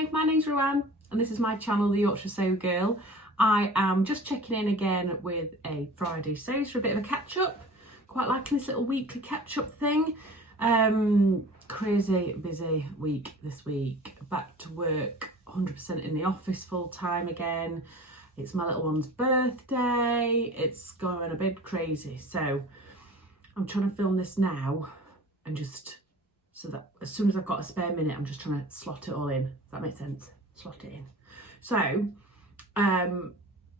Hi, my name's Ruan and this is my channel, The Yorkshire Sew Girl. I am just checking in again with a Friday sews for a bit of a catch up. Quite liking this little weekly catch up thing. Crazy busy week this week. Back to work 100% in the office full time again. It's my little one's birthday. It's going a bit crazy. So I'm trying to film this now and just so that as soon as I've got a spare minute, I'm just trying to slot it all in. Does that make sense? Slot it in. So I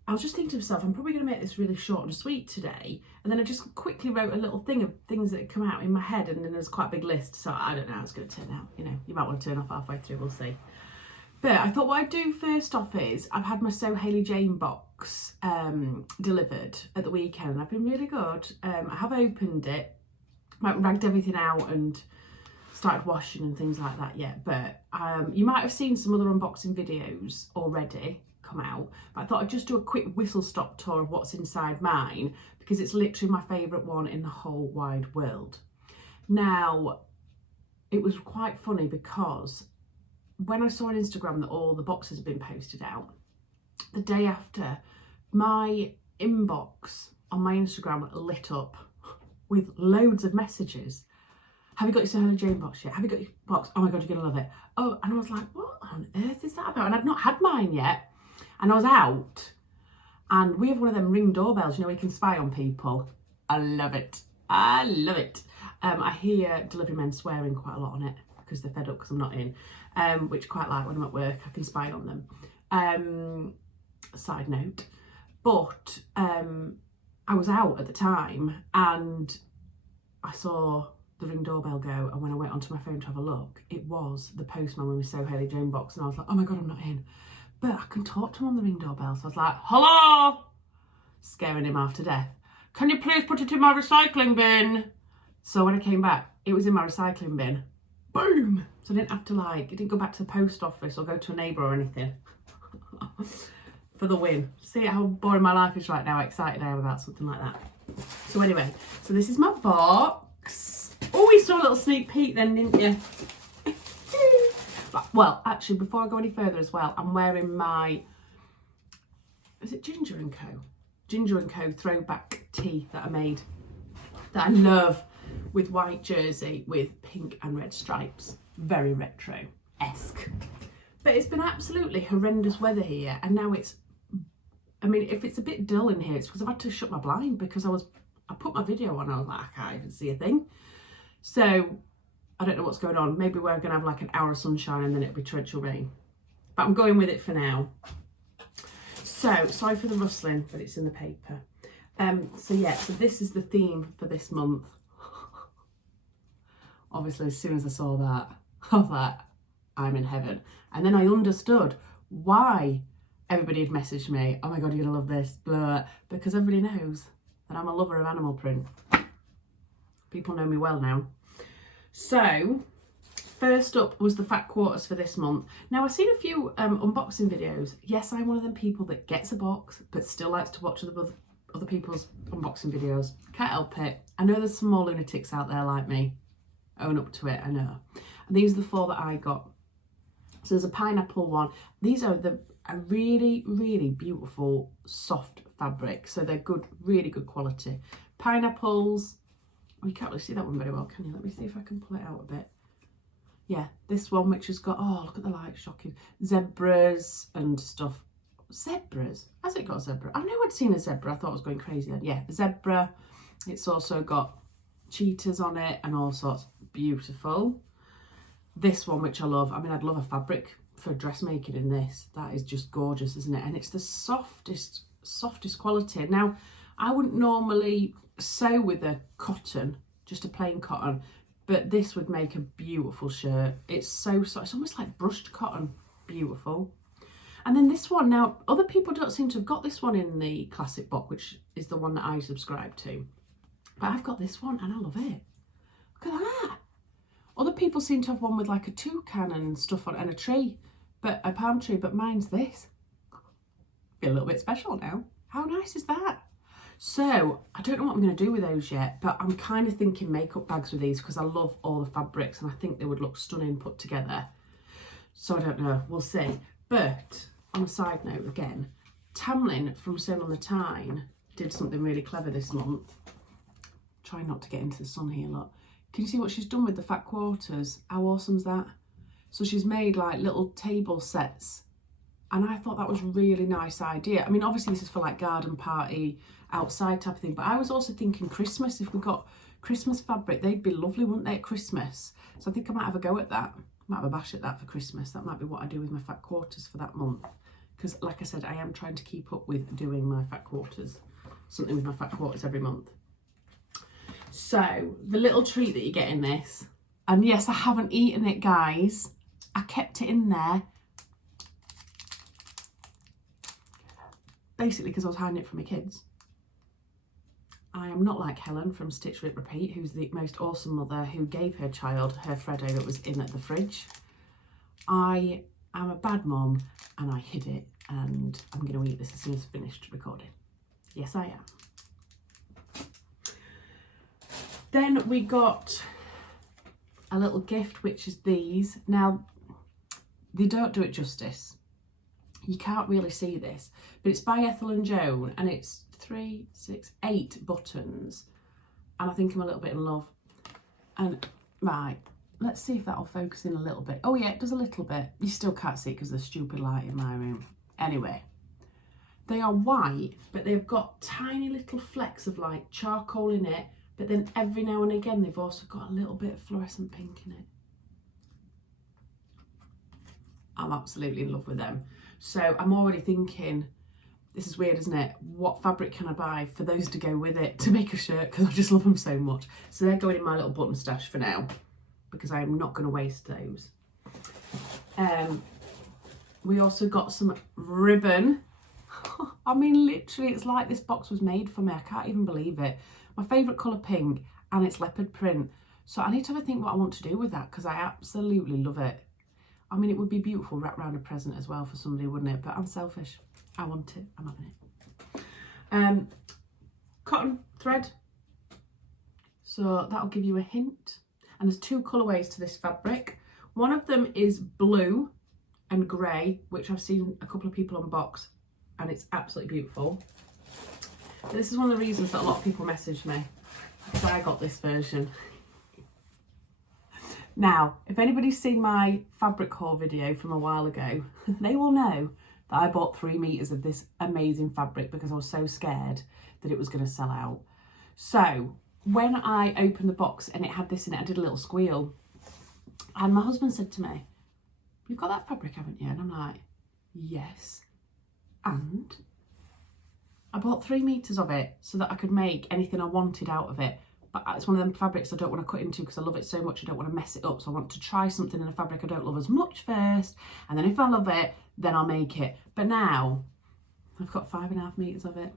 was just thinking to myself, I'm probably going to make this really short and sweet today. And then I just quickly wrote a little thing of things that had come out in my head, and then there's quite a big list. So I don't know how it's going to turn out. You know, you might want to turn off halfway through, we'll see. But I thought what I'd do first off is I've had my So Hayley Jane box delivered at the weekend, and I've been really good. I have opened it, ragged everything out and started washing and things like that yet, but you might have seen some other unboxing videos already come out, but I thought I'd just do a quick whistle stop tour of what's inside mine because it's literally my favourite one in the whole wide world. Now, it was quite funny because when I saw on Instagram that all the boxes had been posted out, the day after, my inbox on my Instagram lit up with loads of messages. Have you got your So Hayley Jane box yet? Have you got your box? Oh my God, you're going to love it. Oh, and I was like, what on earth is that about? And I'd not had mine yet. And I was out. And we have one of them Ring doorbells, you know, where you can spy on people. I love it. I love it. I hear delivery men swearing quite a lot on it because they're fed up because I'm not in, which I quite like when I'm at work. I can spy on them. Side note. But I was out at the time and I saw the Ring doorbell go, and when I went onto my phone to have a look, it was the postman with my So Hayley Jane box, and I was like, oh my God, I'm not in. But I can talk to him on the Ring doorbell, so I was like, hello, scaring him half to death. Can you please put it in my recycling bin? So when I came back, it was in my recycling bin. Boom! So I didn't have to it didn't go back to the post office or go to a neighbour or anything. For the win. See how boring my life is right now, how excited I am about something like that. So anyway, so this is my box. Oh, we saw a little sneak peek then, didn't you? Well, actually, before I go any further as well, I'm wearing my, is it Ginger & Co? Ginger & Co throwback tee that I made, that I love, with white jersey with pink and red stripes. Very retro-esque. But it's been absolutely horrendous weather here, and now it's, I mean, if it's a bit dull in here, it's because I've had to shut my blind because I put my video on, I was like, I can't even see a thing. So I don't know what's going on. Maybe we're going to have like an hour of sunshine and then it'll be torrential rain. But I'm going with it for now. So, sorry for the rustling, but it's in the paper. So this is the theme for this month. Obviously, as soon as I saw that, I was like, I'm in heaven. And then I understood why everybody had messaged me, oh my God, you're going to love this, blah, because everybody knows that I'm a lover of animal print. People know me well now. So, first up was the fat quarters for this month. Now, I've seen a few unboxing videos. Yes, I'm one of them people that gets a box, but still likes to watch other people's unboxing videos. Can't help it. I know there's some more lunatics out there like me. Own up to it, I know. And these are the 4 that I got. So there's a pineapple one. These are a really, really beautiful, soft fabric. So they're good, really good quality. Pineapples. Oh, you can't really see that one very well, can you? Let me see if I can pull it out a bit. Yeah, this one which has got, oh, look at the light, shocking. Zebras and stuff. Zebras? Has it got a zebra? I knew I'd seen a zebra. I thought I was going crazy then. Yeah, zebra. It's also got cheetahs on it and all sorts. Beautiful. This one, which I love. I mean, I'd love a fabric for dressmaking in this. That is just gorgeous, isn't it? And it's the softest quality. Now, I wouldn't normally sew with a cotton, just a plain cotton, but this would make a beautiful shirt. It's so soft. It's almost like brushed cotton. Beautiful. And then this one, now other people don't seem to have got this one in the classic box, which is the one that I subscribe to, but I've got this one and I love it. Look at that. Other people seem to have one with like a toucan and stuff on, and a tree, but a palm tree, but mine's this. Feel a little bit special now. How nice is that? So I don't know what I'm going to do with those yet, but I'm kind of thinking makeup bags with these because I love all the fabrics and I think they would look stunning put together. So So I don't know, we'll see. But on a side note again, Tamlin from Sale on the Tyne did something really clever this month. Try not to get into the sun here, look. Can you see what she's done with the fat quarters? How awesome's that? So she's made like little table sets, and I thought that was a really nice idea. I mean, obviously this is for like garden party, outside type of thing, but I was also thinking Christmas. If we got Christmas fabric, they'd be lovely, wouldn't they, at Christmas? So I think I might have a go at that. I might have a bash at that for Christmas. That might be what I do with my fat quarters for that month. Because like I said, I am trying to keep up with doing my fat quarters. Something with my fat quarters every month. So the little treat that you get in this, and yes, I haven't eaten it, guys. I kept it in there basically because I was hiding it from my kids. I am not like Helen from Stitch Rip Repeat, who's the most awesome mother who gave her child her Freddo that was in at the fridge. I am a bad mum and I hid it, and I'm going to eat this as soon as I've finished recording. Yes, I am. Then we got a little gift, which is these. Now, they don't do it justice. You can't really see this, but it's by Ethel and Joan, and it's 3, 6, 8 buttons. And I think I'm a little bit in love. And right, let's see if that'll focus in a little bit. Oh yeah, it does a little bit. You still can't see it because of the stupid light in my room. Anyway, they are white, but they've got tiny little flecks of like charcoal in it. But then every now and again, they've also got a little bit of fluorescent pink in it. I'm absolutely in love with them. So I'm already thinking, this is weird, isn't it? What fabric can I buy for those to go with it to make a shirt? Because I just love them so much. So they're going in my little button stash for now, because I am not going to waste those. We also got some ribbon. I mean, literally, it's like this box was made for me. I can't even believe it. My favourite colour, pink, and it's leopard print. So I need to have a think what I want to do with that, because I absolutely love it. I mean, it would be beautiful wrapped around a present as well for somebody, wouldn't it? But I'm selfish. I want it. I'm having it. Cotton thread. So that'll give you a hint. And there's 2 colourways to this fabric. One of them is blue and grey, which I've seen a couple of people unbox, and it's absolutely beautiful. This is one of the reasons that a lot of people message me, because I got this version. Now, if anybody's seen my fabric haul video from a while ago, they will know that I bought 3 meters of this amazing fabric because I was so scared that it was going to sell out. So when I opened the box and it had this in it, I did a little squeal. And my husband said to me, "You've got that fabric, haven't you?" And I'm like, "Yes." And I bought 3 meters of it so that I could make anything I wanted out of it. But it's one of them fabrics I don't want to cut into because I love it so much. I don't want to mess it up. So I want to try something in a fabric I don't love as much first. And then if I love it, then I'll make it. But now I've got 5.5 meters of it.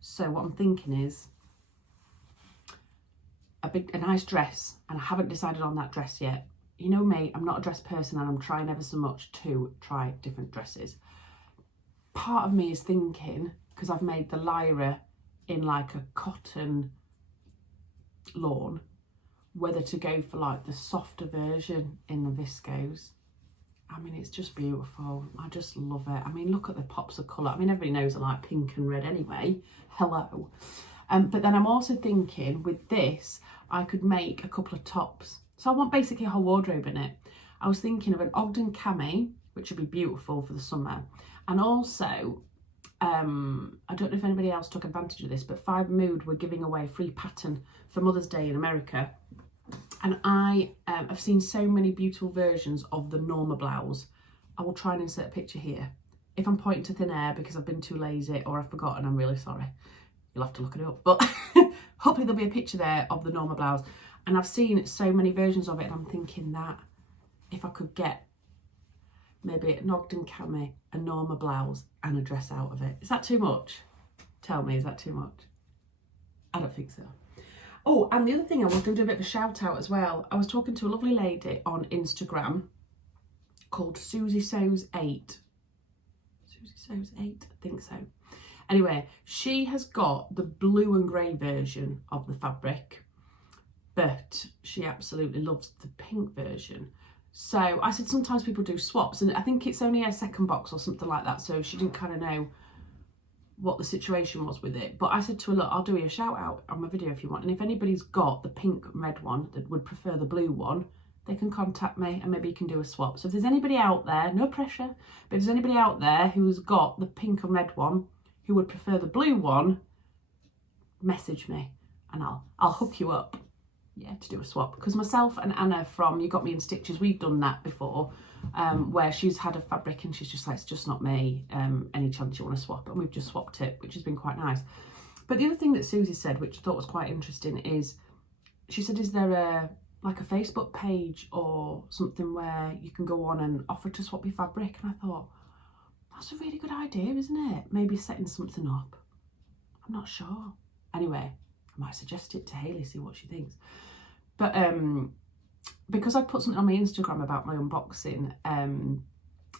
So what I'm thinking is a nice dress. And I haven't decided on that dress yet. You know me, I'm not a dress person, and I'm trying ever so much to try different dresses. Part of me is thinking, because I've made the Lyra in like a cotton lawn, whether to go for like the softer version in the viscose. I mean, it's just beautiful. I just love it. I mean, look at the pops of colour. I mean, everybody knows I like pink and red anyway. Hello. But then I'm also thinking with this, I could make a couple of tops. So I want basically a whole wardrobe in it. I was thinking of an Ogden cami, which would be beautiful for the summer. And also, I don't know if anybody else took advantage of this, but Fibre Mood were giving away a free pattern for Mother's Day in America. And I have seen so many beautiful versions of the Norma blouse. I will try and insert a picture here. If I'm pointing to thin air because I've been too lazy or I've forgotten, I'm really sorry. You'll have to look it up. But hopefully there'll be a picture there of the Norma blouse. And I've seen so many versions of it, and I'm thinking that if I could get maybe an Ogden cami, a Norma blouse and a dress out of it. Is that too much? Tell me, is that too much? I don't think so. Oh, and the other thing, I was going to do a bit of a shout out as well. I was talking to a lovely lady on Instagram called Susie Sews 8. Susie Sews 8, I think so. Anyway, she has got the blue and grey version of the fabric, but she absolutely loves the pink version. So I said sometimes people do swaps, and I think it's only a second box or something like that, so she didn't kind of know what the situation was with it. But I said to her, look, I'll do you a shout out on my video if you want, and if anybody's got the pink and red one that would prefer the blue one, they can contact me and maybe you can do a swap. So if there's anybody out there, no pressure, but if there's anybody out there who's got the pink and red one who would prefer the blue one, message me and I'll hook you up, yeah, to do a swap. Because myself and Anna from You Got Me in Stitches, we've done that before, where she's had a fabric and she's just like, it's just not me, any chance you want to swap, and we've just swapped it, which has been quite nice. But the other thing that Susie said, which I thought was quite interesting, is she said, is there a Facebook page or something where you can go on and offer to swap your fabric? And I thought, that's a really good idea, isn't it? Maybe setting something up. I'm not sure. Anyway, I might suggest it to Hayley, see what she thinks. But because I put something on my Instagram about my unboxing,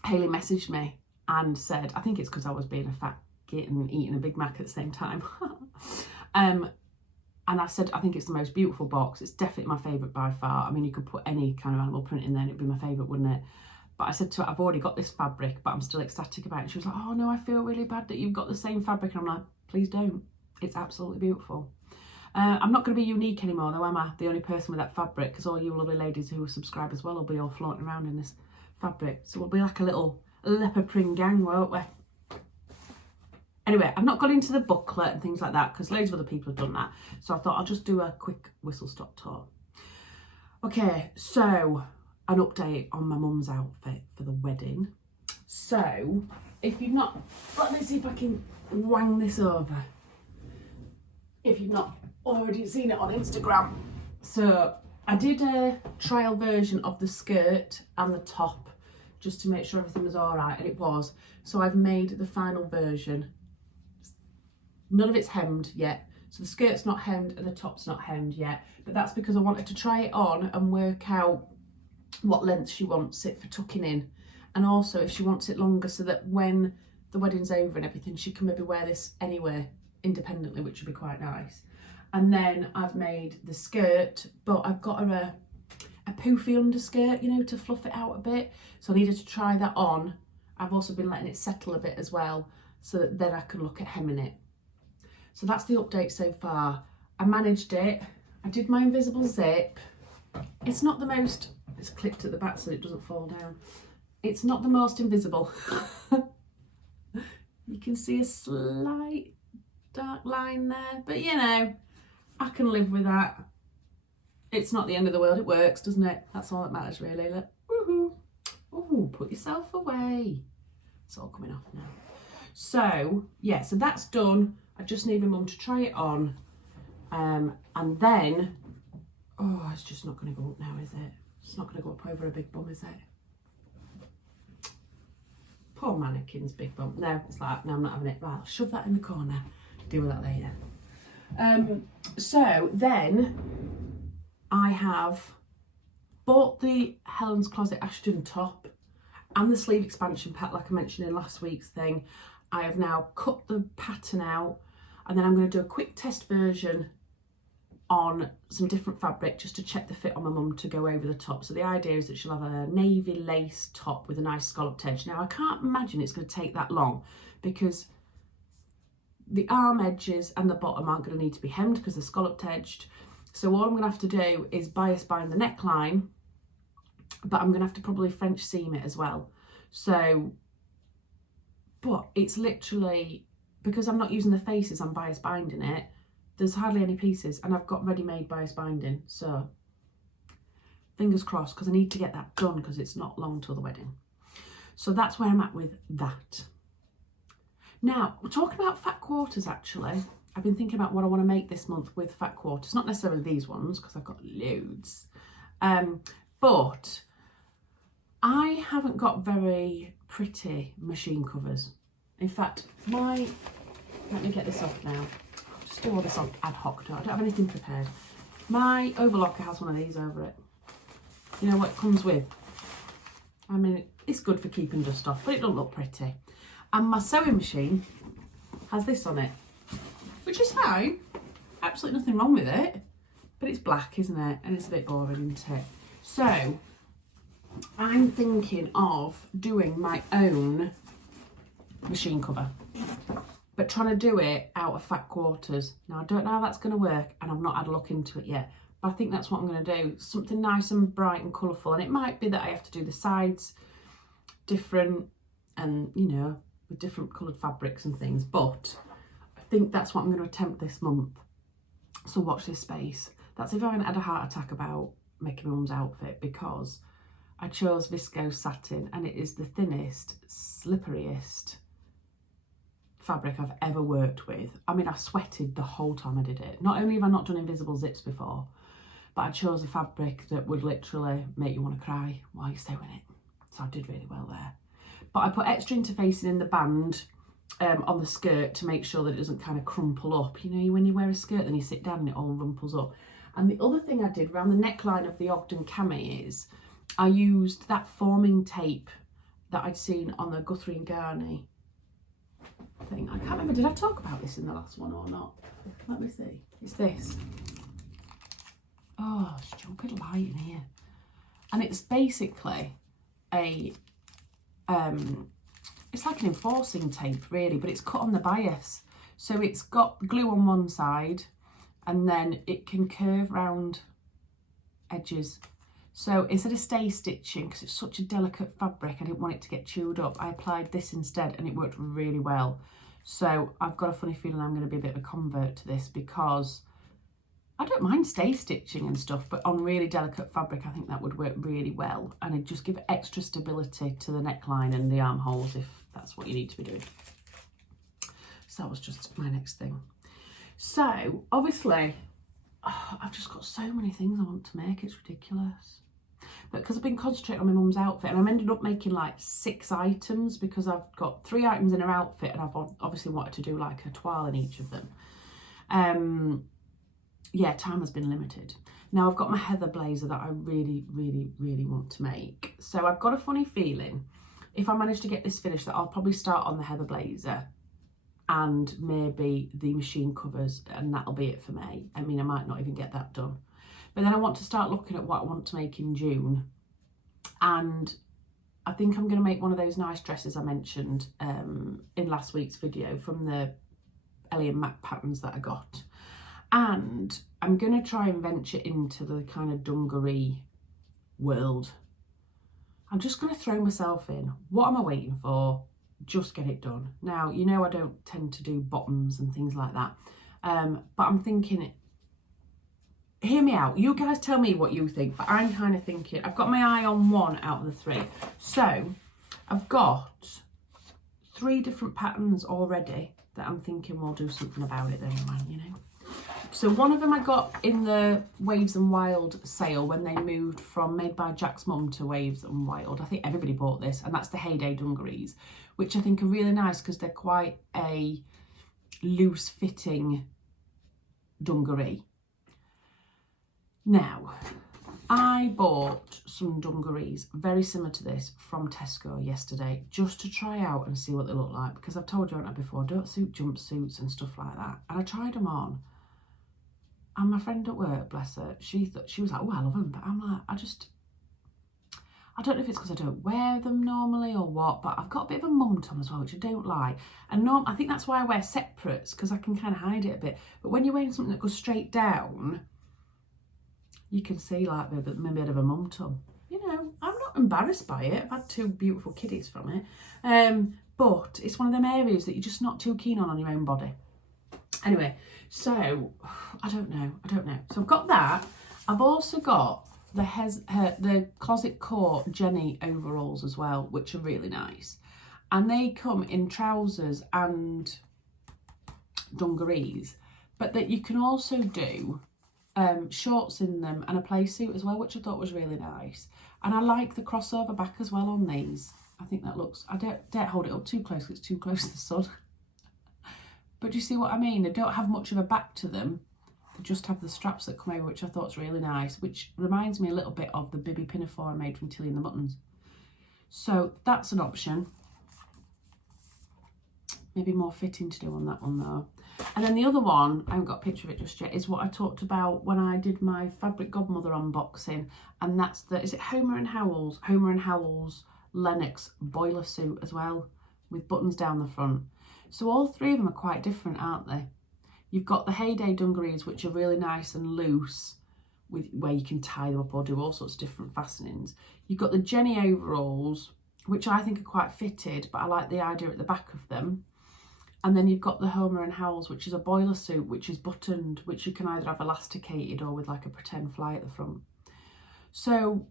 Hayley messaged me and said, I think it's because I was being a fat git and eating a Big Mac at the same time. And I said, I think it's the most beautiful box. It's definitely my favourite by far. I mean, you could put any kind of animal print in there and it'd be my favourite, wouldn't it? But I said to her, I've already got this fabric, but I'm still ecstatic about it. And she was like, oh no, I feel really bad that you've got the same fabric. And I'm like, please don't. It's absolutely beautiful. I'm not going to be unique anymore though, am I? The only person with that fabric, because all you lovely ladies who subscribe as well will be all floating around in this fabric. So we'll be like a little leopard print gang, won't we? Anyway, I've not got into the booklet and things like that because loads of other people have done that. So I thought I'll just do a quick whistle-stop tour. Okay, so an update on my mum's outfit for the wedding. So, if you've not, let me see if I can wang this over. If you've not already seen it on Instagram. So, I did a trial version of the skirt and the top just to make sure everything was all right, and it was. So I've made the final version. None of it's hemmed yet. So the skirt's not hemmed and the top's not hemmed yet. But that's because I wanted to try it on and work out what length she wants it for tucking in. And also if she wants it longer so that when the wedding's over and everything, she can maybe wear this anywhere independently, which would be quite nice. And then I've made the skirt, but I've got her a poofy underskirt, you know, to fluff it out a bit. So I needed to try that on. I've also been letting it settle a bit as well, so that then I can look at hemming it. So that's the update so far. I managed it. I did my invisible zip. It's not the most, it's clipped at the back so it doesn't fall down. It's not the most invisible. You can see a slight dark line there, but you know, I can live with that. It's not the end of the world, it works, doesn't it? That's all that matters really. Look, woohoo. Ooh, put yourself away. It's all coming off now. So, yeah, so that's done. I just need my mum to try it on. And then, oh, it's just not going to go up now, is it? It's not going to go up over a big bum, is it? Poor mannequin's big bum. No, it's like, no, I'm not having it. Right, I'll shove that in the corner. Deal with that later. So then I have bought the Helen's Closet Ashton top and the sleeve expansion pack like I mentioned in last week's thing. I have now cut the pattern out and then I'm going to do a quick test version on some different fabric just to check the fit on my mum to go over the top. So the idea is that she'll have a navy lace top with a nice scalloped edge. Now I can't imagine it's going to take that long because the arm edges and the bottom aren't going to need to be hemmed because they're scalloped edged. So all I'm going to have to do is bias bind the neckline, but I'm going to have to probably French seam it as well. So, but it's literally, because I'm not using the faces, I'm bias binding it, there's hardly any pieces and I've got ready-made bias binding. So fingers crossed, because I need to get that done because it's not long till the wedding. So that's where I'm at with that. Now, we're talking about fat quarters actually. I've been thinking about what I want to make this month with fat quarters. Not necessarily these ones, because I've got loads. But I haven't got very pretty machine covers. In fact, let me get this off now. I'll just do all this on ad hoc. I don't have anything prepared. My overlocker has one of these over it. You know what it comes with? I mean, it's good for keeping dust off, but it don't look pretty. And my sewing machine has this on it, which is fine. Absolutely nothing wrong with it, but it's black, isn't it? And it's a bit boring, isn't it? So I'm thinking of doing my own machine cover, but trying to do it out of fat quarters. Now, I don't know how that's going to work, and I've not had a look into it yet, but I think that's what I'm going to do. Something nice and bright and colourful, and it might be that I have to do the sides different and, you know, with different coloured fabrics and things, but I think that's what I'm going to attempt this month. So watch this space. That's if I haven't had a heart attack about making my mum's outfit, because I chose viscose satin, and it is the thinnest, slipperiest fabric I've ever worked with. I mean, I sweated the whole time I did it. Not only have I not done invisible zips before, but I chose a fabric that would literally make you want to cry while you're sewing it. So I did really well there. But I put extra interfacing in the band on the skirt to make sure that it doesn't kind of crumple up. You know, when you wear a skirt, then you sit down and it all rumples up. And the other thing I did around the neckline of the Ogden cami is I used that forming tape that I'd seen on the Guthrie and Garney thing. I can't remember, did I talk about this in the last one or not? Let me see. It's this. Oh, stupid light in here. And it's basically a, it's like an enforcing tape really, but it's cut on the bias. So it's got glue on one side, and then it can curve round edges. So instead of stay stitching, because it's such a delicate fabric, I didn't want it to get chewed up, I applied this instead, and it worked really well. So I've got a funny feeling I'm going to be a bit of a convert to this, because I don't mind stay stitching and stuff, but on really delicate fabric, I think that would work really well. And it'd just give extra stability to the neckline and the armholes, if that's what you need to be doing. So that was just my next thing. So obviously, I've just got so many things I want to make, it's ridiculous. But because I've been concentrating on my mum's outfit, and I've ended up making like 6 items, because I've got 3 items in her outfit, and I've obviously wanted to do like a toile in each of them. Yeah, time has been limited. Now I've got my heather blazer that I really, really, really want to make. So I've got a funny feeling, if I manage to get this finished, that I'll probably start on the heather blazer and maybe the machine covers, and that'll be it for May. I mean, I might not even get that done. But then I want to start looking at what I want to make in June. And I think I'm going to make one of those nice dresses I mentioned in last week's video from the Ellie and Mac patterns that I got. And I'm going to try and venture into the kind of dungaree world. I'm just going to throw myself in. What am I waiting for? Just get it done. Now, you know I don't tend to do bottoms and things like that. But I'm thinking, hear me out. You guys tell me what you think. But I'm kind of thinking, I've got my eye on 1 out of the 3. So I've got 3 different patterns already that I'm thinking we'll do something about it then, you know. So one of them I got in the Waves and Wild sale when they moved from Made by Jack's Mum to Waves and Wild. I think everybody bought this, and that's the Heyday Dungarees, which I think are really nice because they're quite a loose fitting dungaree. Now, I bought some dungarees very similar to this from Tesco yesterday, just to try out and see what they look like, because I've told you on that before, I don't suit jumpsuits and stuff like that. And I tried them on. And my friend at work, bless her, she was like, oh, I love them. But I'm like, I don't know if it's because I don't wear them normally or what, but I've got a bit of a mum tum as well, which I don't like. And I think that's why I wear separates, because I can kind of hide it a bit. But when you're wearing something that goes straight down, you can see like maybe a bit of a mum tum. You know, I'm not embarrassed by it. I've had 2 beautiful kiddies from it. But it's one of them areas that you're just not too keen on your own body. Anyway, so I don't know. So I've got that. I've also got the Closet Core Jenny overalls as well, which are really nice. And they come in trousers and dungarees, but that you can also do shorts in them and a play suit as well, which I thought was really nice. And I like the crossover back as well on these. I think that looks, I don't hold it up too close because it's too close to the sun. But do you see what I mean? They don't have much of a back to them. They just have the straps that come over, which I thought was really nice, which reminds me a little bit of the Bibby pinafore I made from Tilly and the Muttons. So that's an option. maybe more fitting to do on that one though. And then the other one, I haven't got a picture of it just yet, is what I talked about when I did my Fabric Godmother unboxing. And that's the, is it Homer and Howells? Homer and Howells Lennox Boilersuit as well, with buttons down the front. So all three of them are quite different, aren't they? You've got the Heyday Dungarees, which are really nice and loose, with where you can tie them up or do all sorts of different fastenings. You've got the Jenny overalls, which I think are quite fitted, but I like the idea at the back of them. And then you've got the Homer and Howells, which is a boiler suit, which is buttoned, which you can either have elasticated or with like a pretend fly at the front. So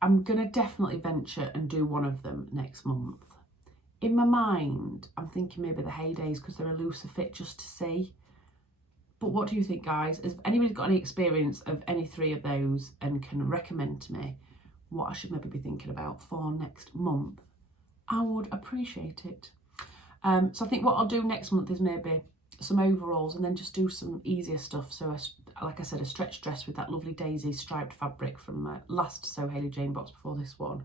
I'm going to definitely venture and do one of them next month. In my mind, I'm thinking maybe the Heydays because they're a looser fit just to see. But what do you think, guys? Has anybody got any experience of any three of those and can recommend to me what I should maybe be thinking about for next month? I would appreciate it. So I think what I'll do next month is maybe some overalls and then just do some easier stuff. So like I said, a stretch dress with that lovely daisy striped fabric from my last So Hayley Jane box before this one.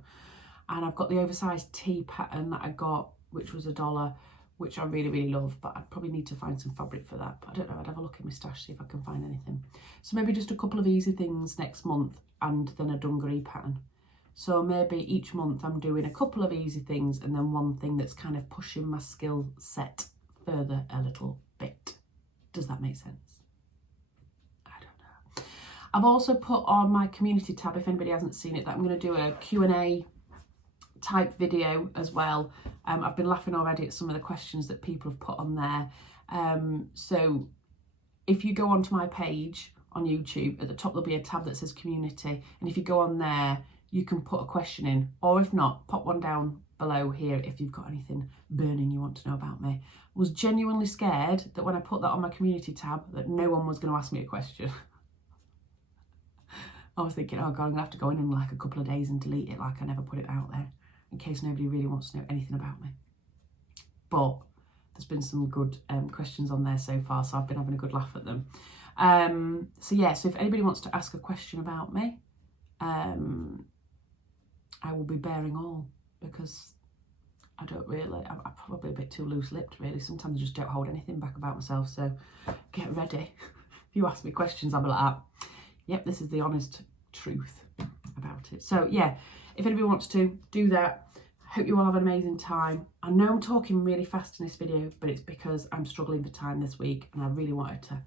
And I've got the oversized tee pattern that I got, which was $1, which I really, really love, but I'd probably need to find some fabric for that. But I don't know, I'd have a look in my stash, see if I can find anything. So maybe just a couple of easy things next month and then a dungaree pattern. So maybe each month I'm doing a couple of easy things and then one thing that's kind of pushing my skill set further a little bit. Does that make sense? I don't know. I've also put on my community tab, if anybody hasn't seen it, that I'm going to do a Q&A type video as well. I've been laughing already at some of the questions that people have put on there. So if you go onto my page on YouTube, at the top there'll be a tab that says community, and if you go on there you can put a question in, or if not, pop one down below here if you've got anything burning you want to know about me. I was genuinely scared that when I put that on my community tab that no one was going to ask me a question. I was thinking, oh God, I'm going to have to go in like a couple of days and delete it like I never put it out there, in case nobody really wants to know anything about me. But there's been some good questions on there so far, so I've been having a good laugh at them. So yeah, so if anybody wants to ask a question about me, I will be bearing all, because I don't really, I'm probably a bit too loose-lipped really. Sometimes I just don't hold anything back about myself, so get ready. If you ask me questions, I'll be like, yep, this is the honest truth about it. So yeah, if anybody wants to do that, I hope you all have an amazing time. I know I'm talking really fast in this video, but it's because I'm struggling for time this week and I really wanted to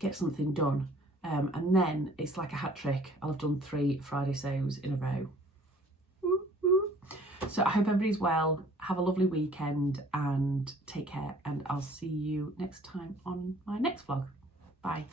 get something done. And then it's like a hat trick. I'll have done 3 Friday sews in a row. So I hope everybody's well. Have a lovely weekend and take care. And I'll see you next time on my next vlog. Bye.